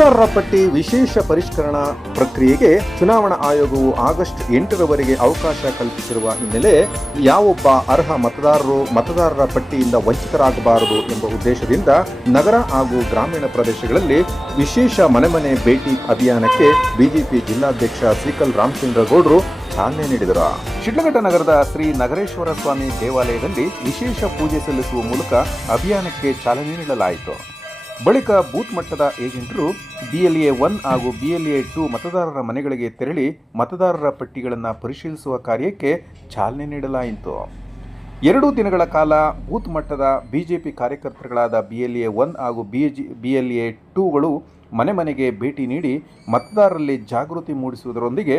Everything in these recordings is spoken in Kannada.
ಮತದಾರರ ಪಟ್ಟಿ ವಿಶೇಷ ಪರಿಷ್ಕರಣಾ ಪ್ರಕ್ರಿಯೆಗೆ ಚುನಾವಣಾ ಆಯೋಗವು ಆಗಸ್ಟ್ 8ರವರೆಗೆ ಅವಕಾಶ ಕಲ್ಪಿಸಿರುವ ಹಿನ್ನೆಲೆ ಯಾವೊಬ್ಬ ಅರ್ಹ ಮತದಾರರು ಮತದಾರರ ಪಟ್ಟಿಯಿಂದ ವಂಚಿತರಾಗಬಾರದು ಎಂಬ ಉದ್ದೇಶದಿಂದ ನಗರ ಹಾಗೂ ಗ್ರಾಮೀಣ ಪ್ರದೇಶಗಳಲ್ಲಿ ವಿಶೇಷ ಮನೆ ಭೇಟಿ ಅಭಿಯಾನಕ್ಕೆ ಬಿಜೆಪಿ ಜಿಲ್ಲಾಧ್ಯಕ್ಷ ಶ್ರೀಕಲ್ ರಾಮಚಂದ್ರಗೌಡರು ಚಾಲನೆ ನೀಡಿದರು. ಶಿಡ್ಲಘಟ್ಟ ನಗರದ ಶ್ರೀ ನಗರೇಶ್ವರ ಸ್ವಾಮಿ ದೇವಾಲಯದಲ್ಲಿ ವಿಶೇಷ ಪೂಜೆ ಸಲ್ಲಿಸುವ ಮೂಲಕ ಅಭಿಯಾನಕ್ಕೆ ಚಾಲನೆ ನೀಡಲಾಯಿತು. ಬಳಿಕ ಬೂತ್ ಮಟ್ಟದ ಏಜೆಂಟರು BLA 1 ಹಾಗೂ BLA 2 ಮತದಾರರ ಮನೆಗಳಿಗೆ ತೆರಳಿ ಮತದಾರರ ಪಟ್ಟಿಗಳನ್ನು ಪರಿಶೀಲಿಸುವ ಕಾರ್ಯಕ್ಕೆ ಚಾಲನೆ ನೀಡಲಾಯಿತು. 2 ದಿನಗಳ ಕಾಲ ಬೂತ್ ಮಟ್ಟದ ಬಿಜೆಪಿ ಕಾರ್ಯಕರ್ತರುಗಳಾದ BLA 1 ಹಾಗೂ BLA 2ಗಳು ಮನೆಗೆ ಭೇಟಿ ನೀಡಿ ಮತದಾರರಲ್ಲಿ ಜಾಗೃತಿ ಮೂಡಿಸುವುದರೊಂದಿಗೆ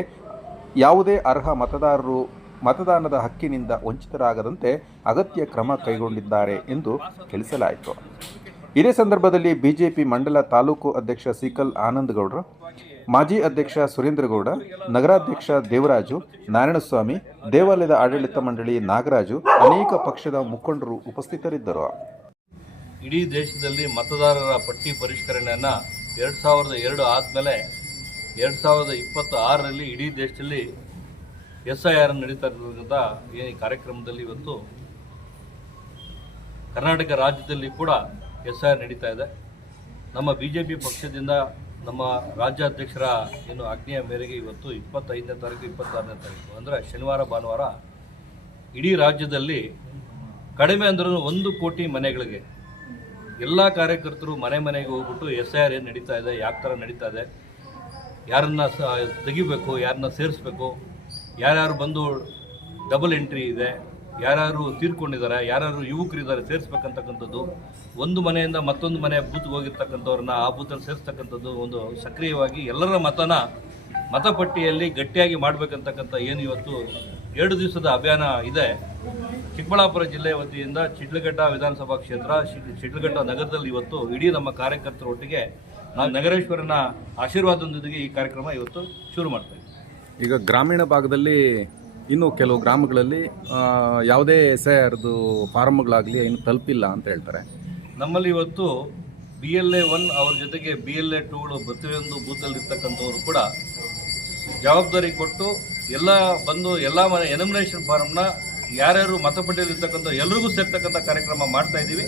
ಯಾವುದೇ ಅರ್ಹ ಮತದಾರರು ಮತದಾನದ ಹಕ್ಕಿನಿಂದ ವಂಚಿತರಾಗದಂತೆ ಅಗತ್ಯ ಕ್ರಮ ಕೈಗೊಂಡಿದ್ದಾರೆ ಎಂದು ತಿಳಿಸಲಾಯಿತು. ಇದೇ ಸಂದರ್ಭದಲ್ಲಿ ಬಿಜೆಪಿ ಮಂಡಲ ತಾಲೂಕು ಅಧ್ಯಕ್ಷ ಶ್ರೀಕಲ್ ಆನಂದಗೌಡರು, ಮಾಜಿ ಅಧ್ಯಕ್ಷ ಸುರೇಂದ್ರಗೌಡ, ನಗರಾಧ್ಯಕ್ಷ ದೇವರಾಜು, ನಾರಾಯಣಸ್ವಾಮಿ, ದೇವಾಲಯದ ಆಡಳಿತ ಮಂಡಳಿ ನಾಗರಾಜು, ಅನೇಕ ಪಕ್ಷದ ಮುಖಂಡರು ಉಪಸ್ಥಿತರಿದ್ದರು. ಇಡೀ ದೇಶದಲ್ಲಿ ಮತದಾರರ ಪಟ್ಟಿ ಪರಿಷ್ಕರಣೆಯನ್ನು 2002 ಆದಮೇಲೆ 2026ರಲ್ಲಿ ಇಡೀ ದೇಶದಲ್ಲಿ SIR ನಡೀತಾ ಇರೋದ್ರಿಂದ ಈ ಕಾರ್ಯಕ್ರಮದಲ್ಲಿ ಇವತ್ತು ಕರ್ನಾಟಕ ರಾಜ್ಯದಲ್ಲಿ ಕೂಡ SIR ನಡೀತಾ ಇದೆ. ನಮ್ಮ BJP ಪಕ್ಷದಿಂದ ನಮ್ಮ ರಾಜ್ಯಾಧ್ಯಕ್ಷರ ಆಜ್ಞೆಯ ಮೇರೆಗೆ ಇವತ್ತು 25ನೇ ತಾರೀಕು 26ನೇ ತಾರೀಕು ಅಂದರೆ ಶನಿವಾರ ಭಾನುವಾರ ಇಡೀ ರಾಜ್ಯದಲ್ಲಿ ಕಡಿಮೆ ಅಂದ್ರೂ 1 ಕೋಟಿ ಮನೆಗಳಿಗೆ ಎಲ್ಲ ಕಾರ್ಯಕರ್ತರು ಮನೆಗೆ ಹೋಗ್ಬಿಟ್ಟು SIR ಏನು ನಡೀತಾ ಇದೆ, ಯಾವ ಥರ ನಡೀತಾ ಇದೆ, ಯಾರನ್ನ ತೆಗಿಬೇಕು, ಯಾರನ್ನ ಸೇರಿಸ್ಬೇಕು, ಯಾರ್ಯಾರು ಬಂದು ಡಬಲ್ ಎಂಟ್ರಿ ಇದೆ, ಯಾರ್ಯಾರು ತೀರ್ಕೊಂಡಿದ್ದಾರೆ, ಯಾರ್ಯಾರು ಯುವಕರಿದ್ದಾರೆ ಸೇರಿಸ್ಬೇಕಂತಕ್ಕಂಥದ್ದು, ಒಂದು ಮನೆಯಿಂದ ಮತ್ತೊಂದು ಮನೆ ಬೂತ್ಗೆ ಹೋಗಿರ್ತಕ್ಕಂಥವ್ರನ್ನ ಆ ಬೂತಲ್ಲಿ ಸೇರಿಸ್ತಕ್ಕಂಥದ್ದು, ಒಂದು ಸಕ್ರಿಯವಾಗಿ ಎಲ್ಲರ ಮತಪಟ್ಟಿಯಲ್ಲಿ ಗಟ್ಟಿಯಾಗಿ ಮಾಡಬೇಕಂತಕ್ಕಂಥ ಏನು ಇವತ್ತು 2 ದಿವಸದ ಅಭಿಯಾನ ಇದೆ. ಚಿಕ್ಕಬಳ್ಳಾಪುರ ಜಿಲ್ಲೆಯ ವತಿಯಿಂದ ಶಿಡ್ಲಘಟ್ಟ ವಿಧಾನಸಭಾ ಕ್ಷೇತ್ರ ಶಿಡ್ಲಘಟ್ಟ ನಗರದಲ್ಲಿ ಇವತ್ತು ಇಡೀ ನಮ್ಮ ಕಾರ್ಯಕರ್ತರ ಒಟ್ಟಿಗೆ ನಾವು ನಗರೇಶ್ವರನ ಆಶೀರ್ವಾದದೊಂದಿಗೆ ಈ ಕಾರ್ಯಕ್ರಮ ಇವತ್ತು ಶುರು ಮಾಡ್ತಾ ಇದ್ದೀವಿ. ಈಗ ಗ್ರಾಮೀಣ ಭಾಗದಲ್ಲಿ ಇನ್ನು ಕೆಲವು ಗ್ರಾಮಗಳಲ್ಲಿ ಯಾವುದೇ SIRದು ಫಾರ್ಮ್ಗಳಾಗಲಿ ಇನ್ನು ತಲುಪಿಲ್ಲ ಅಂತ ಹೇಳ್ತಾರೆ. ನಮ್ಮಲ್ಲಿ ಇವತ್ತು BLA 1 ಅವ್ರ ಜೊತೆಗೆ BLA 2ಗಳು ಪ್ರತಿಯೊಂದು ಬೂತಲ್ಲಿ ಇರ್ತಕ್ಕಂಥವ್ರು ಕೂಡ ಜವಾಬ್ದಾರಿ ಕೊಟ್ಟು ಎಲ್ಲ ಬಂದು ಎಲ್ಲ ಮನೆ ಎನಿಮಿನೇಷನ್ ಫಾರ್ಮ್ನ ಯಾರ್ಯಾರು ಮತಪಟ್ಟಿಯಲ್ಲಿ ಇರ್ತಕ್ಕಂಥ ಎಲ್ರಿಗೂ ಸೇರ್ತಕ್ಕಂಥ ಕಾರ್ಯಕ್ರಮ ಮಾಡ್ತಾ ಇದ್ದೀವಿ.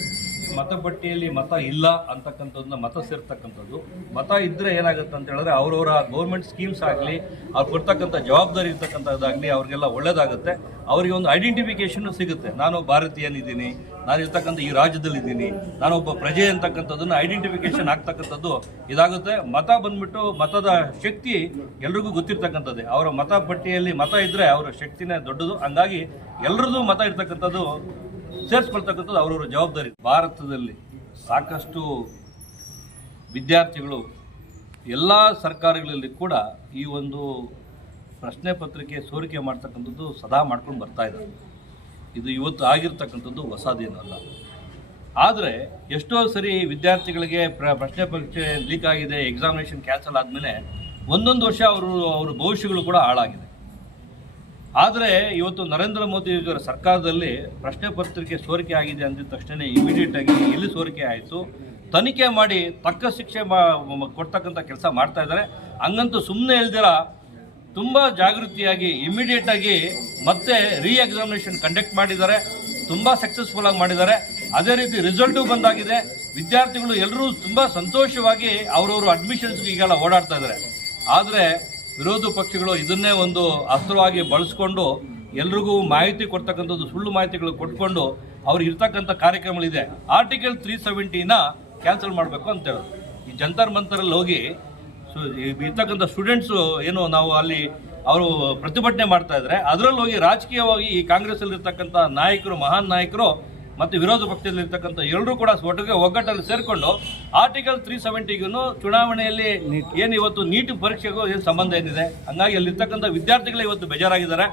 ಮತಪಟ್ಟಿಯಲ್ಲಿ ಮತ ಇಲ್ಲ ಅಂತಕ್ಕಂಥದ್ದನ್ನ ಮತ ಸೇರ್ತಕ್ಕಂಥದ್ದು, ಮತ ಇದ್ದರೆ ಏನಾಗುತ್ತೆ ಅಂತ ಹೇಳಿದ್ರೆ ಅವರವರ ಗೌರ್ಮೆಂಟ್ ಸ್ಕೀಮ್ಸ್ ಆಗಲಿ ಅವ್ರು ಕೊಡ್ತಕ್ಕಂಥ ಜವಾಬ್ದಾರಿ ಇರ್ತಕ್ಕಂಥದ್ದಾಗಲಿ ಅವ್ರಿಗೆಲ್ಲ ಒಳ್ಳೇದಾಗುತ್ತೆ. ಅವರಿಗೆ ಒಂದು ಐಡೆಂಟಿಫಿಕೇಷನ್ ಸಿಗುತ್ತೆ. ನಾನು ಭಾರತೀಯನಿದ್ದೀನಿ, ನಾನು ಇರ್ತಕ್ಕಂಥ ಈ ರಾಜ್ಯದಲ್ಲಿದ್ದೀನಿ, ನಾನೊಬ್ಬ ಪ್ರಜೆ ಅಂತಕ್ಕಂಥದ್ದನ್ನು ಐಡೆಂಟಿಫಿಕೇಷನ್ ಆಗ್ತಕ್ಕಂಥದ್ದು ಇದಾಗುತ್ತೆ. ಮತ ಬಂದ್ಬಿಟ್ಟು ಮತದ ಶಕ್ತಿ ಎಲ್ರಿಗೂ ಗೊತ್ತಿರ್ತಕ್ಕಂಥದ್ದೇ. ಅವರ ಮತಪಟ್ಟಿಯಲ್ಲಿ ಮತ ಇದ್ದರೆ ಅವರ ಶಕ್ತಿನೇ ದೊಡ್ಡದು. ಹಂಗಾಗಿ ಎಲ್ಲರದ್ದು ಮತ ಇರ್ತಕ್ಕಂಥದ್ದು ಸೇರಿಸ್ಕೊಳ್ತಕ್ಕಂಥದ್ದು ಅವರವರ ಜವಾಬ್ದಾರಿ. ಭಾರತದಲ್ಲಿ ಸಾಕಷ್ಟು ವಿದ್ಯಾರ್ಥಿಗಳು ಎಲ್ಲ ಸರ್ಕಾರಗಳಲ್ಲಿ ಕೂಡ ಈ ಒಂದು ಪ್ರಶ್ನೆ ಪತ್ರಿಕೆ ಸೋರಿಕೆ ಮಾಡ್ತಕ್ಕಂಥದ್ದು ಸದಾ ಮಾಡ್ಕೊಂಡು ಬರ್ತಾ ಇದ್ದಾರೆ. ಇದು ಇವತ್ತು ಆಗಿರ್ತಕ್ಕಂಥದ್ದು ಹೊಸದೇನಲ್ಲ. ಆದರೆ ಎಷ್ಟೋ ಸರಿ ವಿದ್ಯಾರ್ಥಿಗಳಿಗೆ ಪ್ರಶ್ನೆ ಪರೀಕ್ಷೆ ಲೀಕ್ ಆಗಿದೆ, ಎಕ್ಸಾಮಿನೇಷನ್ ಕ್ಯಾನ್ಸಲ್ ಆದಮೇಲೆ ಒಂದೊಂದು ವರ್ಷ ಅವ್ರ ಭವಿಷ್ಯಗಳು ಕೂಡ ಹಾಳಾಗಿದೆ. ಆದರೆ ಇವತ್ತು ನರೇಂದ್ರ ಮೋದಿ ಅವರ ಸರ್ಕಾರದಲ್ಲಿ ಪ್ರಶ್ನೆ ಪತ್ರಿಕೆ ಸೋರಿಕೆ ಆಗಿದೆ ಅಂದಿದ ತಕ್ಷಣ ಇಮಿಡಿಯೇಟಾಗಿ ಎಲ್ಲಿ ಸೋರಿಕೆ ಆಯಿತು ತನಿಖೆ ಮಾಡಿ ತಕ್ಕ ಶಿಕ್ಷೆ ಕೊಡ್ತಕ್ಕಂಥ ಕೆಲಸ ಮಾಡ್ತಾ ಇದ್ದಾರೆ. ಹಂಗಂತೂ ಸುಮ್ಮನೆ ಇಲ್ದಿರ ತುಂಬ ಜಾಗೃತಿಯಾಗಿ ಇಮಿಡಿಯೇಟಾಗಿ ಮತ್ತೆ ಎಕ್ಸಾಮಿನೇಷನ್ ಕಂಡಕ್ಟ್ ಮಾಡಿದ್ದಾರೆ. ತುಂಬ ಸಕ್ಸಸ್ಫುಲ್ ಆಗಿ ಮಾಡಿದ್ದಾರೆ. ಅದೇ ರೀತಿ ರಿಸಲ್ಟು ಬಂದಾಗಿದೆ. ವಿದ್ಯಾರ್ಥಿಗಳು ಎಲ್ಲರೂ ತುಂಬ ಸಂತೋಷವಾಗಿ ಅವರವರು ಅಡ್ಮಿಷನ್ಸ್ಗೆ ಈಗೆಲ್ಲ ಓಡಾಡ್ತಾ ಇದ್ದಾರೆ. ಆದರೆ ವಿರೋಧ ಪಕ್ಷಗಳು ಇದನ್ನೇ ಒಂದು ಅಸ್ತ್ರವಾಗಿ ಬಳಸ್ಕೊಂಡು ಎಲ್ರಿಗೂ ಮಾಹಿತಿ ಕೊಡ್ತಕ್ಕಂಥದ್ದು, ಸುಳ್ಳು ಮಾಹಿತಿಗಳು ಕೊಟ್ಕೊಂಡು ಅವ್ರಿಗೆ ಇರ್ತಕ್ಕಂಥ ಕಾರ್ಯಕ್ರಮಗಳಿದೆ. ಆರ್ಟಿಕಲ್ 370ನ ಕ್ಯಾನ್ಸಲ್ ಮಾಡಬೇಕು ಅಂತ ಹೇಳೋದು. ಈ ಜಂತರ್ ಮಂತರಲ್ಲಿ ಹೋಗಿ ಇರ್ತಕ್ಕಂಥ ಸ್ಟೂಡೆಂಟ್ಸು ಏನು ನಾವು ಅಲ್ಲಿ ಅವರು ಪ್ರತಿಭಟನೆ ಮಾಡ್ತಾ ಇದ್ದಾರೆ, ಅದರಲ್ಲಿ ಹೋಗಿ ರಾಜಕೀಯವಾಗಿ ಈ ಕಾಂಗ್ರೆಸ್ಸಲ್ಲಿ ಇರ್ತಕ್ಕಂಥ ನಾಯಕರು, ಮಹಾನ್ ನಾಯಕರು ಮತ್ತು ವಿರೋಧ ಪಕ್ಷದಲ್ಲಿರ್ತಕ್ಕಂಥ ಎಲ್ಲರೂ ಕೂಡ ಒಟ್ಟಿಗೆ ಒಗ್ಗಟ್ಟಲ್ಲಿ ಸೇರಿಕೊಂಡು ಆರ್ಟಿಕಲ್ 370ಗೂ ಚುನಾವಣೆಯಲ್ಲಿ ಏನು ಇವತ್ತು ನೀಟ್ ಪರೀಕ್ಷೆಗೂ ಏನು ಸಂಬಂಧ ಏನಿದೆ. ಹಂಗಾಗಿ ಅಲ್ಲಿರ್ತಕ್ಕಂಥ ವಿದ್ಯಾರ್ಥಿಗಳೇ ಇವತ್ತು ಬೇಜಾರಾಗಿದ್ದಾರೆ.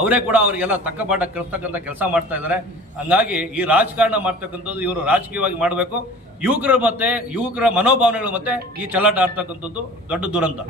ಅವರೇ ಕೂಡ ಅವರಿಗೆಲ್ಲ ತಕ್ಕ ಪಾಠ ಕಲಿಸ್ತಕ್ಕಂಥ ಕೆಲಸ ಮಾಡ್ತಾ ಇದ್ದಾರೆ. ಹಂಗಾಗಿ ಈ ರಾಜಕಾರಣ ಮಾಡ್ತಕ್ಕಂಥದ್ದು ಇವರು ರಾಜಕೀಯವಾಗಿ ಮಾಡಬೇಕು. ಯುವಕರ ಮನೋಭಾವನೆಗಳು ಮತ್ತೆ ಈ ಚಲಾಟ ಆಡ್ತಕ್ಕಂಥದ್ದು ದೊಡ್ಡ ದುರಂತ.